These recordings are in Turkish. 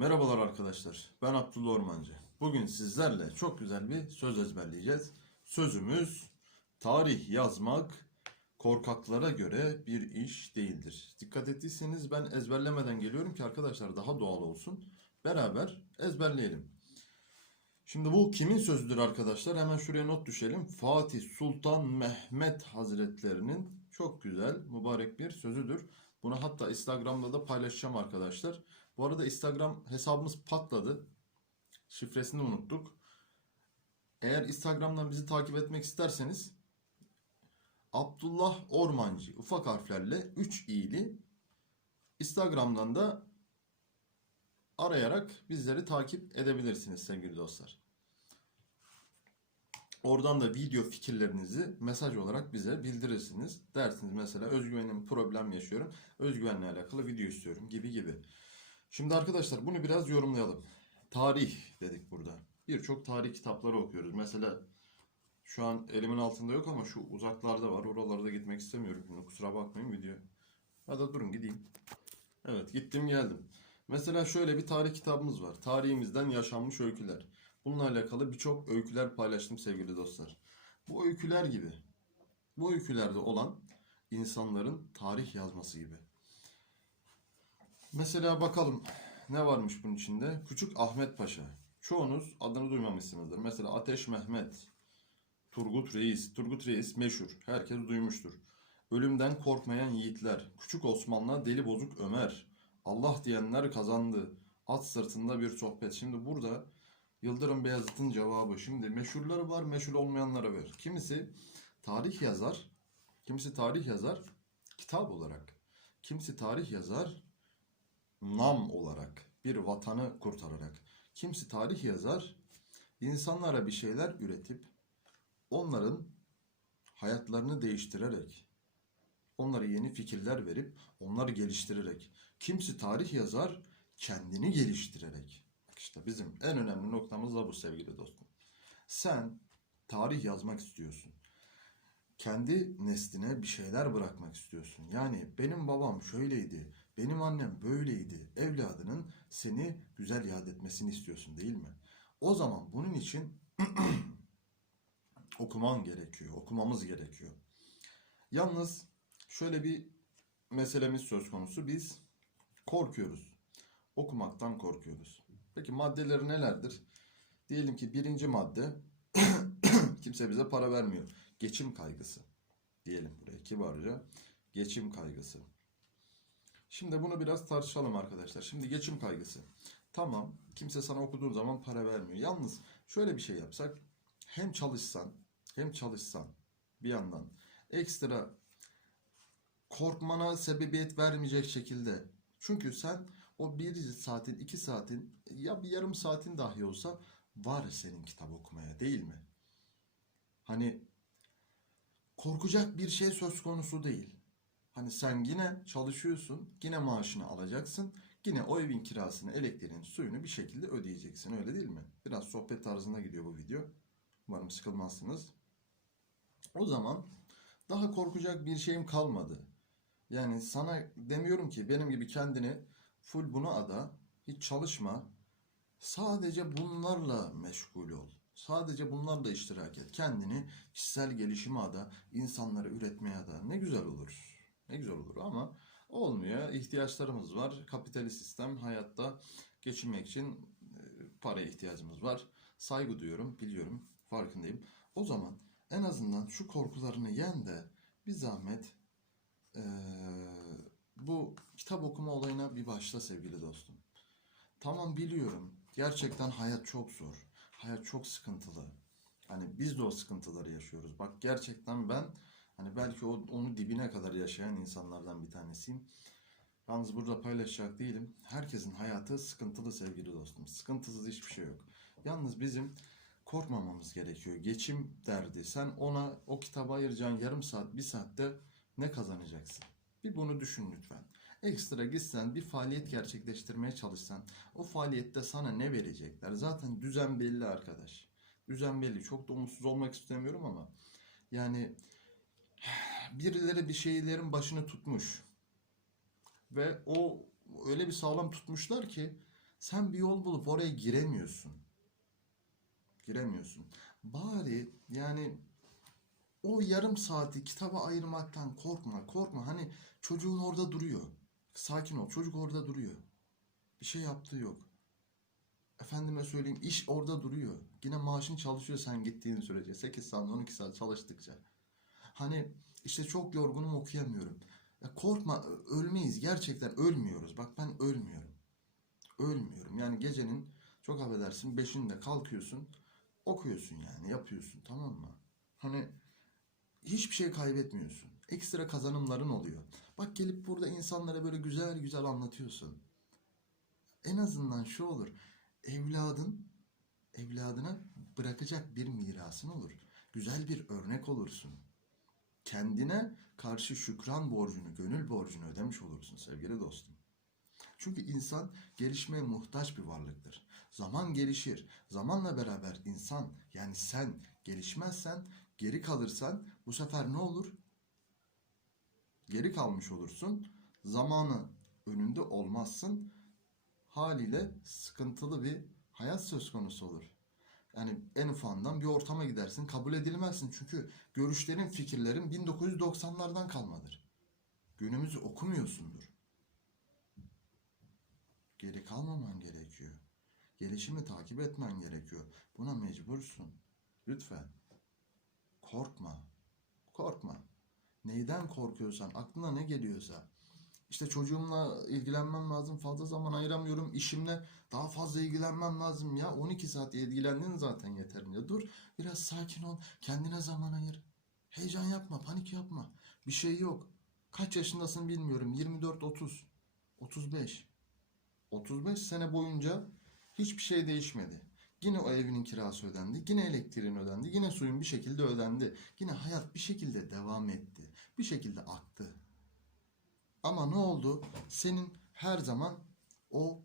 Merhabalar arkadaşlar. Ben Abdullah Ormancı. Bugün sizlerle çok güzel bir söz ezberleyeceğiz. Sözümüz tarih yazmak korkaklara göre bir iş değildir. Dikkat ettiyseniz ben ezberlemeden geliyorum ki arkadaşlar daha doğal olsun. Beraber ezberleyelim. Şimdi bu kimin sözüdür arkadaşlar? Hemen şuraya not düşelim. Fatih Sultan Mehmet Hazretlerinin çok güzel, mübarek bir sözüdür. Bunu hatta Instagram'da da paylaşacağım arkadaşlar. Bu arada Instagram hesabımız patladı. Şifresini unuttuk. Eğer Instagram'dan bizi takip etmek isterseniz Abdullah Ormancı ufak harflerle 3 i'li Instagram'dan da arayarak bizleri takip edebilirsiniz sevgili dostlar. Oradan da video fikirlerinizi mesaj olarak bize bildirirsiniz. Dersiniz mesela özgüvenim problem yaşıyorum. Özgüvenle alakalı video istiyorum gibi gibi. Şimdi arkadaşlar bunu biraz yorumlayalım. Tarih dedik burada. Birçok tarih kitapları okuyoruz. Mesela şu an elimin altında yok ama şu uzaklarda var. Oralarda gitmek istemiyorum. Şimdi kusura bakmayın video. Hadi durun gideyim. Evet gittim geldim. Mesela şöyle bir tarih kitabımız var. Tarihimizden yaşanmış öyküler. Bununla alakalı birçok öyküler paylaştım sevgili dostlar. Bu öyküler gibi. Bu öykülerde olan insanların tarih yazması gibi. Mesela bakalım ne varmış bunun içinde? Küçük Ahmet Paşa. Çoğunuz adını duymamışsınızdır. Mesela Ateş Mehmet, Turgut Reis. Turgut Reis meşhur. Herkes duymuştur. Ölümden korkmayan yiğitler. Küçük Osmanlı Deli Bozuk Ömer. Allah diyenler kazandı. At sırtında bir sohbet. Şimdi burada Yıldırım Beyazıt'ın cevabı. Şimdi meşhurları var, meşhur olmayanlara ver. Kimisi tarih yazar, kimisi tarih yazar kitap olarak. Kimisi tarih yazar nam olarak, bir vatanı kurtararak. Kimisi tarih yazar, insanlara bir şeyler üretip onların hayatlarını değiştirerek, onlara yeni fikirler verip onları geliştirerek. Kimisi tarih yazar, kendini geliştirerek. Bak işte bizim en önemli noktamız da bu sevgili dostum. Sen tarih yazmak istiyorsun kendi nesline bir şeyler bırakmak istiyorsun. Yani benim babam şöyleydi, benim annem böyleydi. Evladının seni güzel yad etmesini istiyorsun değil mi? O zaman bunun için okuman gerekiyor, okumamız gerekiyor. Yalnız şöyle bir meselemiz söz konusu. Biz korkuyoruz. Okumaktan korkuyoruz. Peki maddeleri nelerdir? Diyelim ki birinci madde kimse bize para vermiyor. Geçim kaygısı. Diyelim buraya kibarca. Geçim kaygısı. Şimdi bunu biraz tartışalım arkadaşlar. Şimdi geçim kaygısı. Tamam kimse sana okuduğun zaman para vermiyor. Yalnız şöyle bir şey yapsak. Hem çalışsan hem çalışsan bir yandan ekstra korkmana sebebiyet vermeyecek şekilde. Çünkü sen o bir saatin, iki saatin ya bir yarım saatin dahi olsa var senin kitap okumaya değil mi? Hani korkacak bir şey söz konusu değil. Hani sen yine çalışıyorsun, yine maaşını alacaksın, yine o evin kirasını, elektriğini, suyunu bir şekilde ödeyeceksin öyle değil mi? Biraz sohbet tarzında gidiyor bu video. Umarım sıkılmazsınız. O zaman daha korkacak bir şeyim kalmadı. Yani sana demiyorum ki benim gibi kendini full buna ada, hiç çalışma. Sadece bunlarla meşgul ol. Sadece bunlarla iştirak et. Kendini kişisel gelişime ada, insanları üretmeye ada. Ne güzel olur. Ne güzel olur ama olmuyor. İhtiyaçlarımız var. Kapitalist sistem hayatta geçinmek için e, paraya ihtiyacımız var. Saygı duyuyorum, biliyorum, farkındayım. O zaman en azından şu korkularını yen de bir zahmet e, bu kitap okuma olayına bir başla sevgili dostum. Tamam biliyorum. Gerçekten hayat çok zor. Hayat çok sıkıntılı. Hani biz de o sıkıntıları yaşıyoruz. Bak gerçekten ben hani belki o, onu dibine kadar yaşayan insanlardan bir tanesiyim. Yalnız burada paylaşacak değilim. Herkesin hayatı sıkıntılı sevgili dostum. Sıkıntısız hiçbir şey yok. Yalnız bizim korkmamamız gerekiyor. Geçim derdi. Sen ona o kitaba ayıracağın yarım saat, bir saatte ne kazanacaksın? Bir bunu düşün lütfen. Ekstra gitsen bir faaliyet gerçekleştirmeye çalışsan o faaliyette sana ne verecekler? Zaten düzen belli arkadaş. Düzen belli. Çok da umutsuz olmak istemiyorum ama yani birileri bir şeylerin başını tutmuş ve o öyle bir sağlam tutmuşlar ki Sen bir yol bulup oraya giremiyorsun. Giremiyorsun. Bari yani o yarım saati kitaba ayırmaktan korkma, korkma. Hani çocuğun orada duruyor. Sakin ol, çocuk orada duruyor. Bir şey yaptığı yok. Efendime söyleyeyim iş orada duruyor. Yine maaşın çalışıyor sen gittiğin sürece. 8 saat 12 saat çalıştıkça. Hani işte çok yorgunum okuyamıyorum. Ya korkma ölmeyiz. Gerçekten ölmüyoruz. Bak ben ölmüyorum. Ölmüyorum. Yani gecenin çok affedersin beşinde kalkıyorsun. Okuyorsun yani yapıyorsun tamam mı? Hani hiçbir şey kaybetmiyorsun. Ekstra kazanımların oluyor. Bak gelip burada insanlara böyle güzel güzel anlatıyorsun. En azından şu olur. Evladın evladına bırakacak bir mirasın olur. Güzel bir örnek olursun. Kendine karşı şükran borcunu, gönül borcunu ödemiş olursun sevgili dostum. Çünkü insan gelişmeye muhtaç bir varlıktır. Zaman gelişir. Zamanla beraber insan yani sen gelişmezsen, geri kalırsan bu sefer ne olur? Geri kalmış olursun. Zamanı önünde olmazsın. Haliyle sıkıntılı bir hayat söz konusu olur. Yani en ufağından bir ortama gidersin, kabul edilmezsin. Çünkü görüşlerin, fikirlerin 1990'lardan kalmadır. Günümüzü okumuyorsundur. Geri kalmaman gerekiyor. Gelişimi takip etmen gerekiyor. Buna mecbursun. Lütfen. Korkma. Korkma. Neyden korkuyorsan, aklına ne geliyorsa. İşte çocuğumla ilgilenmem lazım, fazla zaman ayıramıyorum. İşimle daha fazla ilgilenmem lazım ya. 12 saat ilgilendin zaten yeterince. Dur, biraz sakin ol. Kendine zaman ayır. Heyecan yapma, panik yapma. Bir şey yok. Kaç yaşındasın bilmiyorum. 24, 30, 35. 35 sene boyunca hiçbir şey değişmedi. Yine o evinin kirası ödendi, yine elektriğin ödendi, yine suyun bir şekilde ödendi. Yine hayat bir şekilde devam etti. Bir şekilde aktı. Ama ne oldu? Senin her zaman o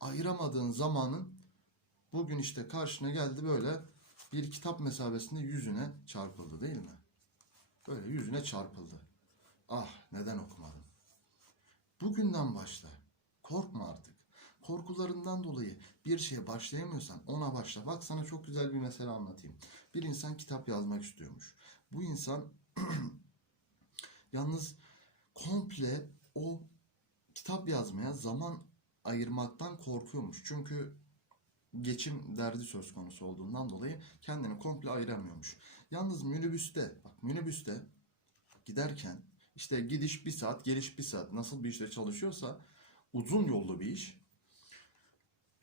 ayıramadığın zamanın bugün işte karşına geldi böyle bir kitap mesabesinde yüzüne çarpıldı değil mi? Böyle yüzüne çarpıldı. Ah neden okumadım? Bugünden başla. Korkma artık. Korkularından dolayı bir şeye başlayamıyorsan ona başla. Bak sana çok güzel bir mesele anlatayım. Bir insan kitap yazmak istiyormuş. Bu insan yalnız komple o kitap yazmaya zaman ayırmaktan korkuyormuş. Çünkü geçim derdi söz konusu olduğundan dolayı kendini komple ayıramıyormuş. Yalnız minibüste, bak minibüste giderken işte gidiş bir saat, geliş bir saat nasıl bir işte çalışıyorsa uzun yollu bir iş.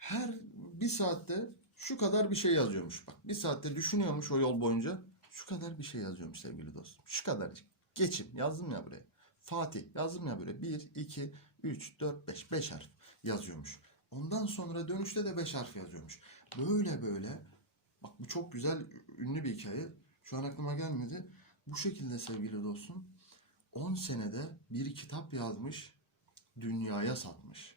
Her bir saatte şu kadar bir şey yazıyormuş. Bak bir saatte düşünüyormuş o yol boyunca. Şu kadar bir şey yazıyormuş sevgili dostum. Şu kadarcık. Geçim yazdım ya buraya. Fatih yazdım ya buraya. 1, 2, 3, 4, 5. 5 harf yazıyormuş. Ondan sonra dönüşte de 5 harf yazıyormuş. Böyle böyle. Bak bu çok güzel ünlü bir hikaye. Şu an aklıma gelmedi. Bu şekilde sevgili dostum. 10 senede bir kitap yazmış. Dünyaya satmış.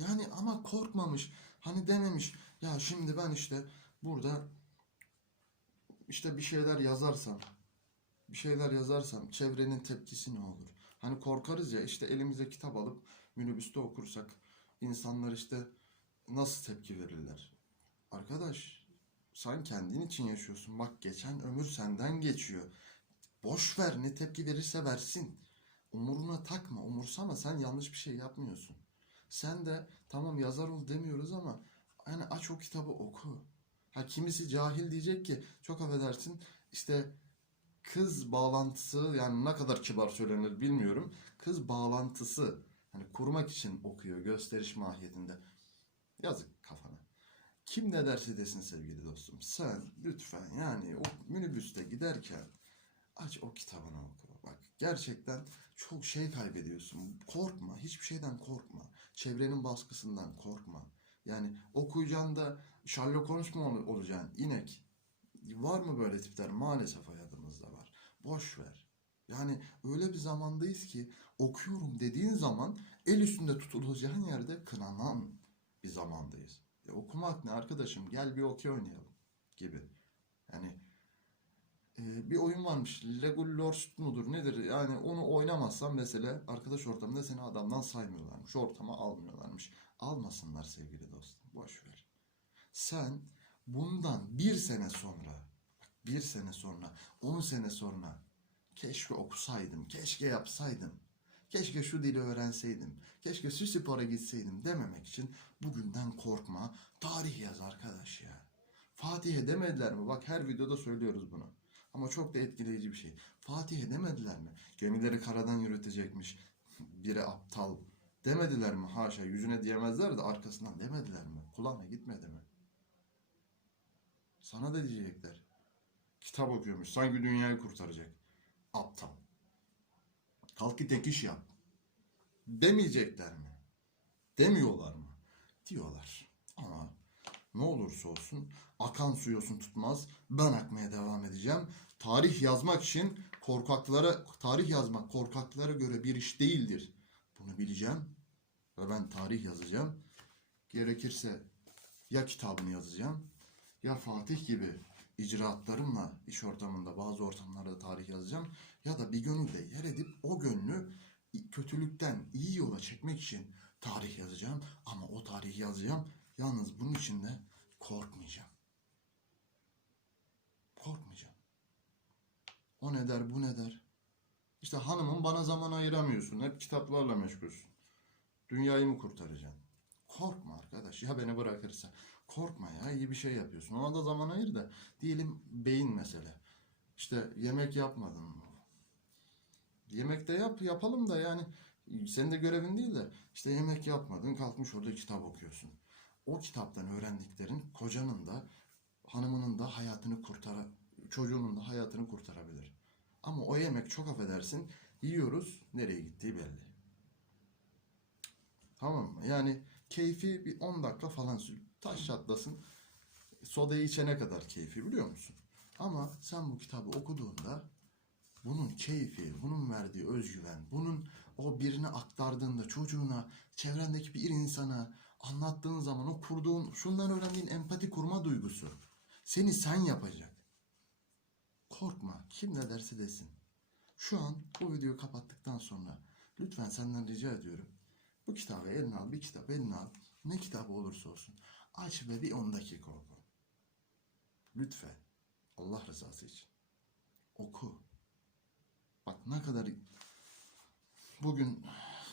Yani ama korkmamış. Hani dememiş ya şimdi ben işte burada işte bir şeyler yazarsam bir şeyler yazarsam çevrenin tepkisi ne olur? Hani korkarız ya işte elimize kitap alıp minibüste okursak insanlar işte nasıl tepki verirler? Arkadaş sen kendin için yaşıyorsun. Bak geçen ömür senden geçiyor. Boş ver ne tepki verirse versin. Umuruna takma, umursama sen yanlış bir şey yapmıyorsun. Sen de tamam yazar ol demiyoruz ama hani aç o kitabı oku. Ha kimisi cahil diyecek ki çok affedersin işte kız bağlantısı yani ne kadar kibar söylenir bilmiyorum. Kız bağlantısı hani kurmak için okuyor gösteriş mahiyetinde. Yazık kafana. Kim ne derse desin sevgili dostum. Sen lütfen yani o minibüste giderken aç o kitabını oku. Bak gerçekten çok şey kaybediyorsun. Korkma. Hiçbir şeyden korkma. Çevrenin baskısından korkma. Yani okuyacağın da Sherlock Holmes mu ol- olacaksın? İnek. Var mı böyle tipler? Maalesef hayatımızda var. Boş ver. Yani öyle bir zamandayız ki okuyorum dediğin zaman el üstünde tutulacağın yerde kınanan bir zamandayız. E, okumak ne arkadaşım? Gel bir okey oynayalım gibi. Yani bir oyun varmış. Lego Lords mudur nedir? Yani onu oynamazsan mesela arkadaş ortamında seni adamdan saymıyorlarmış. Ortama almıyorlarmış. Almasınlar sevgili dostum. Boş ver. Sen bundan bir sene sonra, bir sene sonra, on sene sonra keşke okusaydım, keşke yapsaydım, keşke şu dili öğrenseydim, keşke şu spora gitseydim dememek için bugünden korkma, tarih yaz arkadaş ya. Fatih'e demediler mi? Bak her videoda söylüyoruz bunu. Ama çok da etkileyici bir şey. Fatih'e demediler mi? Gemileri karadan yürütecekmiş. Biri aptal. Demediler mi? Haşa yüzüne diyemezler de arkasından demediler mi? Kulağına gitmedi mi? Sana da diyecekler. Kitap okuyormuş. Sanki dünyayı kurtaracak. Aptal. Kalk git ek iş yap. Demeyecekler mi? Demiyorlar mı? Diyorlar. Ama ne olursa olsun akan su yosun tutmaz. Ben akmaya devam edeceğim. Tarih yazmak için korkaklara tarih yazmak korkaklara göre bir iş değildir. Bunu bileceğim ve ben tarih yazacağım. Gerekirse ya kitabını yazacağım ya Fatih gibi icraatlarımla iş ortamında bazı ortamlarda tarih yazacağım ya da bir gönülde yer edip o gönlü kötülükten iyi yola çekmek için tarih yazacağım ama o tarih yazacağım yalnız bunun için de korkmayacağım. Korkmayacağım. O ne der bu ne der. İşte hanımım bana zaman ayıramıyorsun. Hep kitaplarla meşgulsün. Dünyayı mı kurtaracaksın? Korkma arkadaş. Ya beni bırakırsa. Korkma ya iyi bir şey yapıyorsun. Ona da zaman ayır da. Diyelim beyin mesele. İşte yemek yapmadın mı? Yemek de yap, yapalım da yani senin de görevin değil de işte yemek yapmadın kalkmış orada kitap okuyorsun. O kitaptan öğrendiklerin kocanın da hanımının da hayatını kurtara çocuğunun da hayatını kurtarabilir. Ama o yemek çok affedersin yiyoruz nereye gittiği belli. Tamam mı? Yani keyfi bir 10 dakika falan sür. Taş çatlasın. Sodayı içene kadar keyfi biliyor musun? Ama sen bu kitabı okuduğunda bunun keyfi, bunun verdiği özgüven, bunun o birine aktardığında çocuğuna, çevrendeki bir insana anlattığın zaman o kurduğun, şundan öğrendiğin empati kurma duygusu seni sen yapacak. Korkma. Kim ne derse desin. Şu an bu videoyu kapattıktan sonra lütfen senden rica ediyorum. Bu kitabı eline al, bir kitap eline al. Ne kitabı olursa olsun. Aç ve bir 10 dakika oku. Lütfen. Allah rızası için. Oku. Bak ne kadar bugün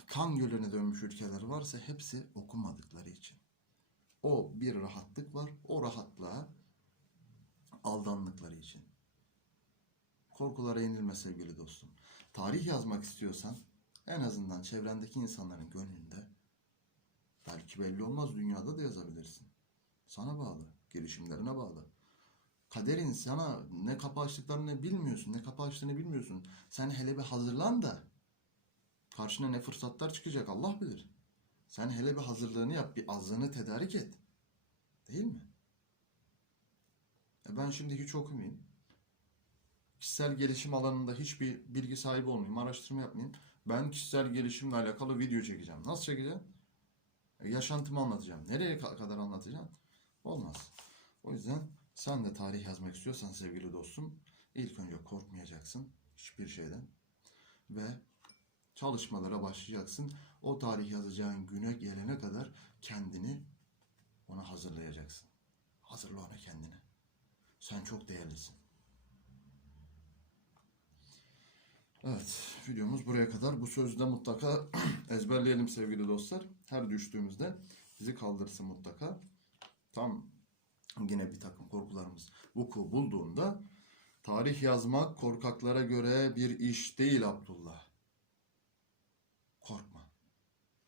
kan gölüne dönmüş ülkeler varsa hepsi okumadıkları için. O bir rahatlık var. O rahatlığa aldandıkları için. Korkulara yenilme sevgili dostum. Tarih yazmak istiyorsan en azından çevrendeki insanların gönlünde belki belli olmaz dünyada da yazabilirsin. Sana bağlı. Gelişimlerine bağlı. Kaderin sana ne kapı açtıklarını bilmiyorsun. Ne kapı açtığını bilmiyorsun. Sen hele bir hazırlan da karşına ne fırsatlar çıkacak Allah bilir. Sen hele bir hazırlığını yap. Bir azlığını tedarik et. Değil mi? E ben şimdi hiç okumayayım. Kişisel gelişim alanında hiçbir bilgi sahibi olmayayım. Araştırma yapmayayım. Ben kişisel gelişimle alakalı video çekeceğim. Nasıl çekeceğim? E, yaşantımı anlatacağım. Nereye ka- kadar anlatacağım? Olmaz. O yüzden sen de tarih yazmak istiyorsan sevgili dostum ilk önce korkmayacaksın hiçbir şeyden ve çalışmalara başlayacaksın. O tarih yazacağın güne gelene kadar kendini ona hazırlayacaksın. Hazırla ona kendini. Sen çok değerlisin. Evet, videomuz buraya kadar. Bu sözü de mutlaka ezberleyelim sevgili dostlar. Her düştüğümüzde bizi kaldırsın mutlaka. Tam yine bir takım korkularımız vuku bulduğunda tarih yazmak korkaklara göre bir iş değil Abdullah. Korkma.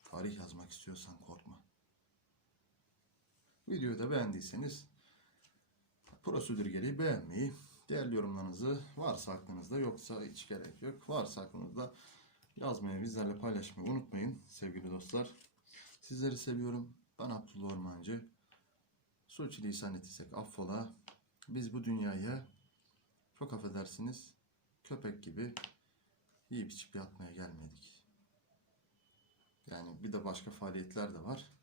Tarih yazmak istiyorsan korkma. Videoyu da beğendiyseniz prosedür gereği beğenmeyi, değerli yorumlarınızı varsa aklınızda yoksa hiç gerek yok. Varsa aklınızda yazmayı, bizlerle paylaşmayı unutmayın sevgili dostlar. Sizleri seviyorum. Ben Abdullah Ormancı. Suçlisan etiysek affola. Biz bu dünyaya çok affedersiniz köpek gibi yiyip içip yatmaya gelmedik. Yani bir de başka faaliyetler de var.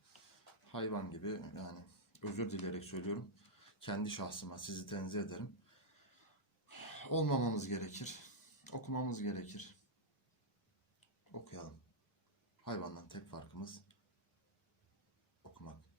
Hayvan gibi yani özür dileyerek söylüyorum. Kendi şahsıma sizi tenzih ederim. Olmamamız gerekir. Okumamız gerekir. Okuyalım. Hayvandan tek farkımız okumak.